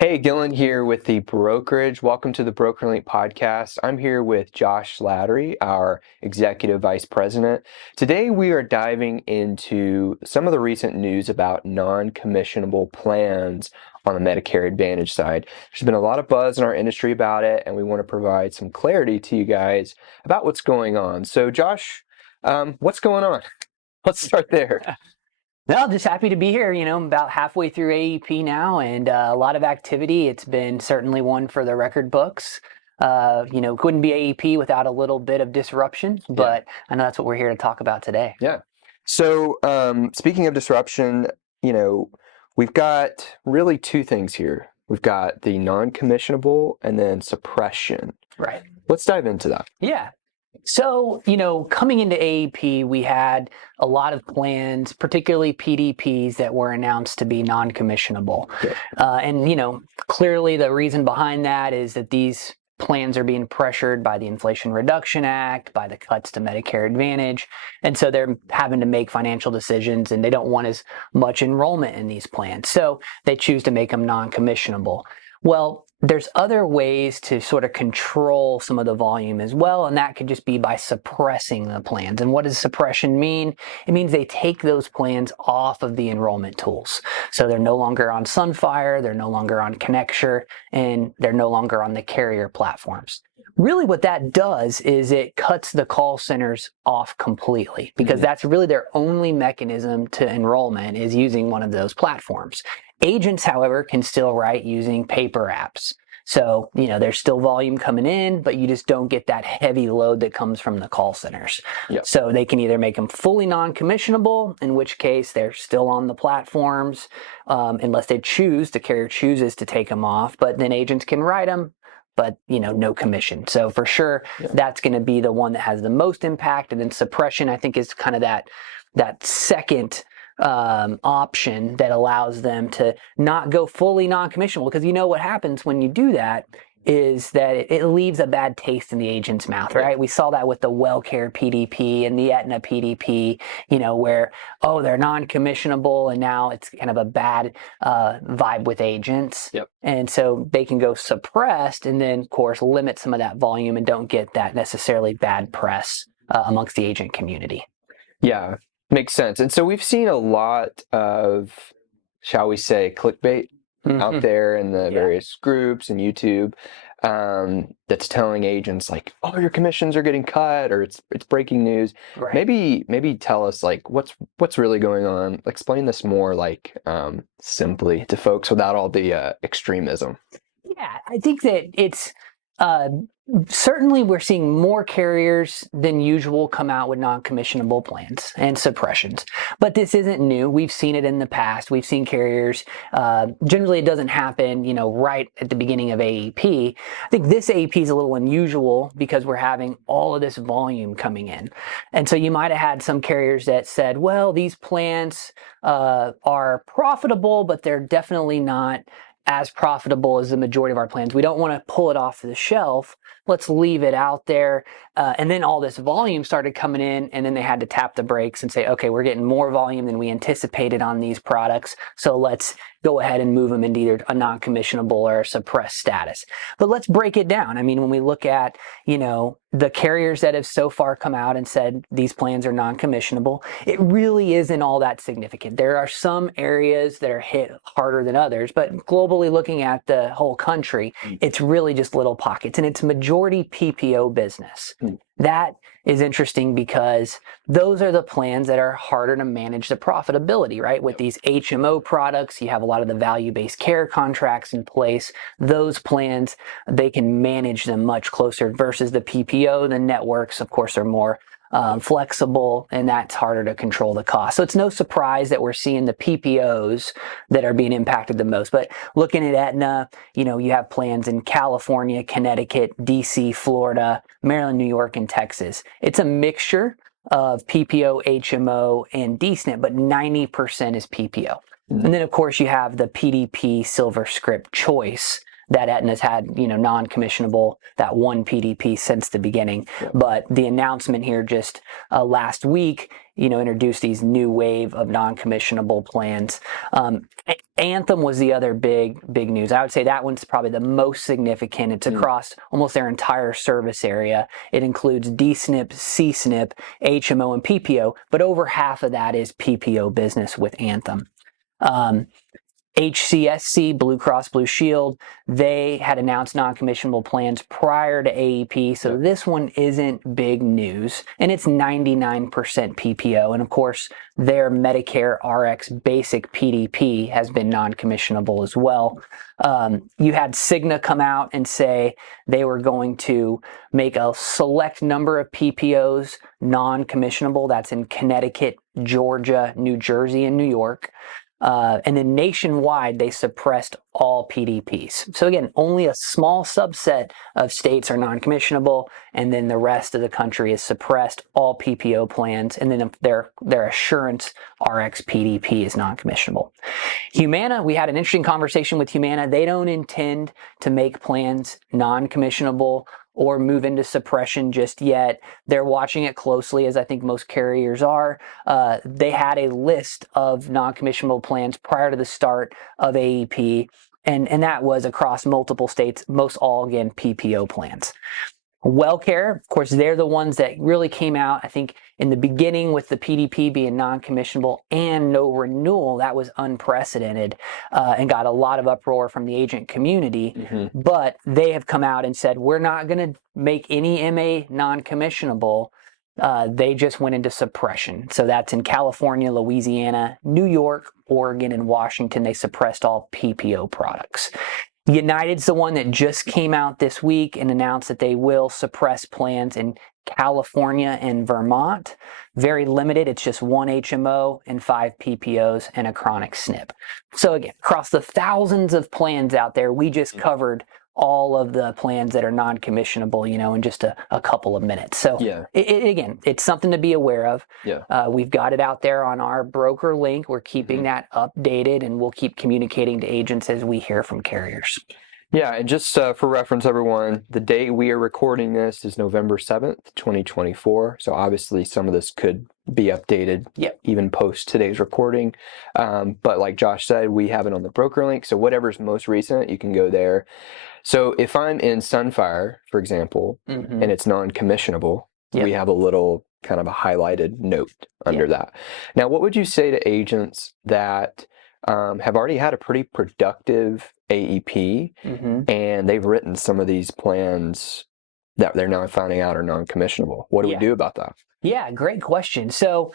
Hey, Gillen here with the Brokerage. Welcome to the Brokerage Inc podcast. I'm here with Josh Slattery, our Executive Vice President. Today we are diving into some of the recent news about non-commissionable plans on the Medicare Advantage side. There's been a lot of buzz in our industry about it, and we want to provide some clarity to you guys about what's going on. So, Josh, what's going on? Let's start there. Well, just happy to be here. I'm about halfway through AEP now and a lot of activity. It's been certainly one for the record books. Couldn't be AEP without a little bit of disruption, but I know that's what we're here to talk about today. Yeah. So, speaking of disruption, we've got really two things here. We've got the non-commissionable and then suppression. Right. Let's dive into that. Yeah. So, coming into AEP, we had a lot of plans, particularly PDPs, that were announced to be non-commissionable. And clearly the reason behind that is that these plans are being pressured by the Inflation Reduction Act, by the cuts to Medicare Advantage. And so they're having to make financial decisions and they don't want as much enrollment in these plans. So they choose to make them non-commissionable. Well, there's other ways to sort of control some of the volume as well, and that could just be by suppressing the plans. And what does suppression mean? It means they take those plans off of the enrollment tools. So they're no longer on Sunfire, they're no longer on Connecture, and they're no longer on the carrier platforms. Really what that does is it cuts the call centers off completely because that's really their only mechanism to enrollment is using one of those platforms. Agents, however, can still write using paper apps. So, there's still volume coming in, but you just don't get that heavy load that comes from the call centers. Yep. So they can either make them fully non-commissionable, in which case they're still on the platforms, unless the carrier chooses to take them off, but then agents can write them, but no commission. So for sure, that's going to be the one that has the most impact. And then suppression, I think, is kind of that second option that allows them to not go fully non-commissionable, because what happens when you do that is that it leaves a bad taste in the agent's mouth, right? We saw that with the WellCare PDP and the Aetna PDP, where, they're non-commissionable and now it's kind of a bad vibe with agents. Yep. And so they can go suppressed and then, of course, limit some of that volume and don't get that necessarily bad press amongst the agent community. Yeah, makes sense. And so we've seen a lot of, shall we say, clickbait out there in the various groups and YouTube that's telling agents like, oh, your commissions are getting cut, or it's breaking news. Right. Maybe tell us like what's really going on. Explain this more simply to folks without all the extremism. Yeah, I think that it's certainly we're seeing more carriers than usual come out with non-commissionable plans and suppressions. But this isn't new. We've seen it in the past. We've seen carriers, generally it doesn't happen, right at the beginning of AEP. I think this AEP is a little unusual because we're having all of this volume coming in. And so you might have had some carriers that said, well, these plans are profitable, but they're definitely not as profitable as the majority of our plans. We don't want to pull it off the shelf. Let's leave it out there. And then all this volume started coming in, and then they had to tap the brakes and say, okay, we're getting more volume than we anticipated on these products. So let's go ahead and move them into either a non-commissionable or a suppressed status. But let's break it down. I mean, when we look at, the carriers that have so far come out and said these plans are non-commissionable, it really isn't all that significant. There are some areas that are hit harder than others, but globally looking at the whole country, it's really just little pockets, and it's majority PPO business. That is interesting because those are the plans that are harder to manage the profitability, right? With these HMO products, you have a lot of the value-based care contracts in place. Those plans, they can manage them much closer versus the PPO. The networks, of course, are more flexible, and that's harder to control the cost. So it's no surprise that we're seeing the PPOs that are being impacted the most. But looking at Aetna, you have plans in California, Connecticut, DC, Florida, Maryland, New York, and Texas. It's a mixture of PPO, HMO, and DSNP, but 90% is PPO. And then, of course, you have the PDP Silver Script choice that Aetna's had, non-commissionable, that one PDP since the beginning. Yep. But the announcement here just last week, introduced these new wave of non-commissionable plans. Anthem was the other big news. I would say that one's probably the most significant. It's across almost their entire service area. It includes D-SNP, C-SNP, HMO, and PPO, but over half of that is PPO business with Anthem. HCSC, Blue Cross Blue Shield, they had announced non-commissionable plans prior to AEP, so this one isn't big news, and it's 99% PPO, and of course, their Medicare RX basic PDP has been non-commissionable as well. You had Cigna come out and say they were going to make a select number of PPOs non-commissionable. That's in Connecticut, Georgia, New Jersey, and New York. And then nationwide, they suppressed all PDPs. So again, only a small subset of states are non-commissionable, and then the rest of the country is suppressed, all PPO plans, and then their Assurance RX PDP is non-commissionable. Humana, we had an interesting conversation with Humana. They don't intend to make plans non-commissionable or move into suppression just yet. They're watching it closely, as I think most carriers are. They had a list of non-commissionable plans prior to the start of AEP, and that was across multiple states, most all, again, PPO plans. WellCare, of course, they're the ones that really came out, I think, in the beginning with the PDP being non-commissionable and no renewal. That was unprecedented and got a lot of uproar from the agent community. But they have come out and said, we're not going to make any MA non-commissionable. They just went into suppression. So that's in California, Louisiana, New York, Oregon, and Washington. They suppressed all PPO products. United's the one that just came out this week and announced that they will suppress plans in California and Vermont. Very limited. It's just one HMO and 5 PPOs and a chronic SNP. So again, across the thousands of plans out there, we just covered all of the plans that are non-commissionable, in just a couple of minutes. So again, it's something to be aware of. We've got it out there on our broker link. We're keeping that updated, and we'll keep communicating to agents as we hear from carriers. Yeah, and just for reference, everyone, the date we are recording this is November 7th, 2024. So obviously some of this could be updated even post today's recording. But like Josh said, we have it on the broker link. So whatever's most recent, you can go there. So if I'm in Sunfire, for example, and it's non-commissionable, we have a little kind of a highlighted note under that. Now, what would you say to agents that have already had a pretty productive AEP and they've written some of these plans that they're now finding out are non-commissionable? What do we do about that? Yeah, great question. So,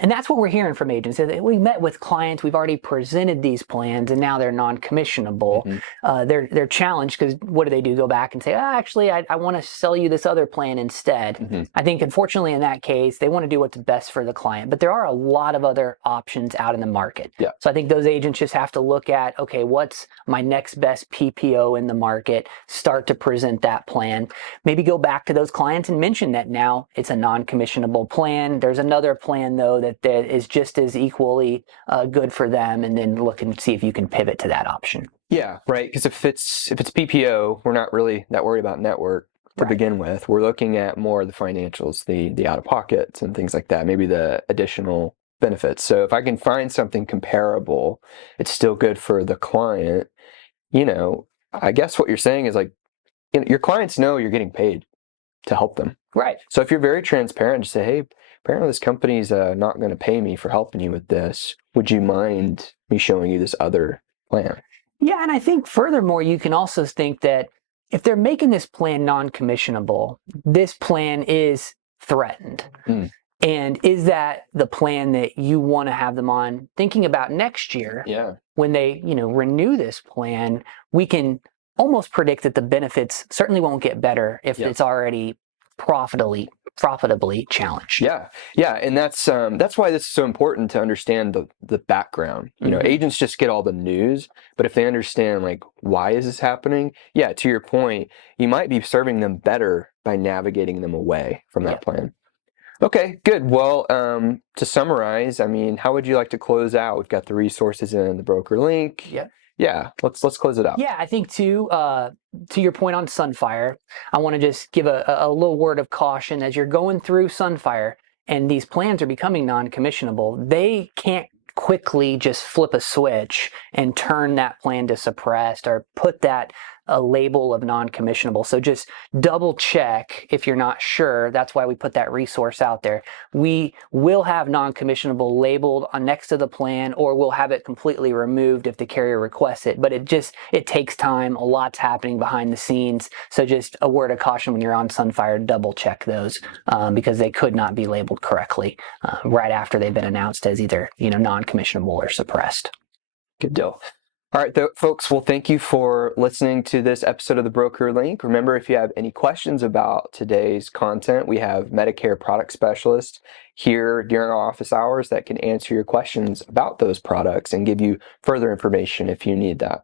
and that's what we're hearing from agents. We met with clients, we've already presented these plans, and now they're non-commissionable. They're challenged because what do? Go back and say, actually, I want to sell you this other plan instead. I think, unfortunately, in that case, they want to do what's best for the client. But there are a lot of other options out in the market. So I think those agents just have to look at, okay, what's my next best PPO in the market, start to present that plan. Maybe go back to those clients and mention that now it's a non-commissionable plan. There's another plan, though, that is just as equally good for them, and then look and see if you can pivot to that option. Yeah, right. Because if it's PPO, we're not really that worried about network to begin with. We're looking at more of the financials, the out-of-pockets and things like that, maybe the additional benefits. So if I can find something comparable, it's still good for the client. I guess what you're saying is, like, your clients know you're getting paid to help them. Right. So if you're very transparent, just say, hey, apparently this company's not going to pay me for helping you with this. Would you mind me showing you this other plan? Yeah, and I think furthermore, you can also think that if they're making this plan non-commissionable, this plan is threatened. And is that the plan that you want to have them on? Thinking about next year, when they renew this plan, we can almost predict that the benefits certainly won't get better if it's already profitably challenged. Yeah, and that's why this is so important to understand the background. Agents just get all the news, but if they understand, like, why is this happening? Yeah, to your point, you might be serving them better by navigating them away from that plan. Okay, good. Well, to summarize, I mean, how would you like to close out? We've got the resources in the broker link. Yeah, let's close it out. Yeah, I think too, to your point on Sunfire, I want to just give a little word of caution as you're going through Sunfire and these plans are becoming non-commissionable. They can't quickly just flip a switch and turn that plan to suppressed or put that a label of non-commissionable. So just double check if you're not sure. That's why we put that resource out there. We will have non-commissionable labeled on next to the plan, or we'll have it completely removed if the carrier requests it. But it takes time. A lot's happening behind the scenes. So just a word of caution when you're on Sunfire, double check those because they could not be labeled correctly right after they've been announced as either non-commissionable or suppressed. Good deal. All right, folks, well, thank you for listening to this episode of the Broker Link. Remember, if you have any questions about today's content, we have Medicare product specialists here during our office hours that can answer your questions about those products and give you further information if you need that.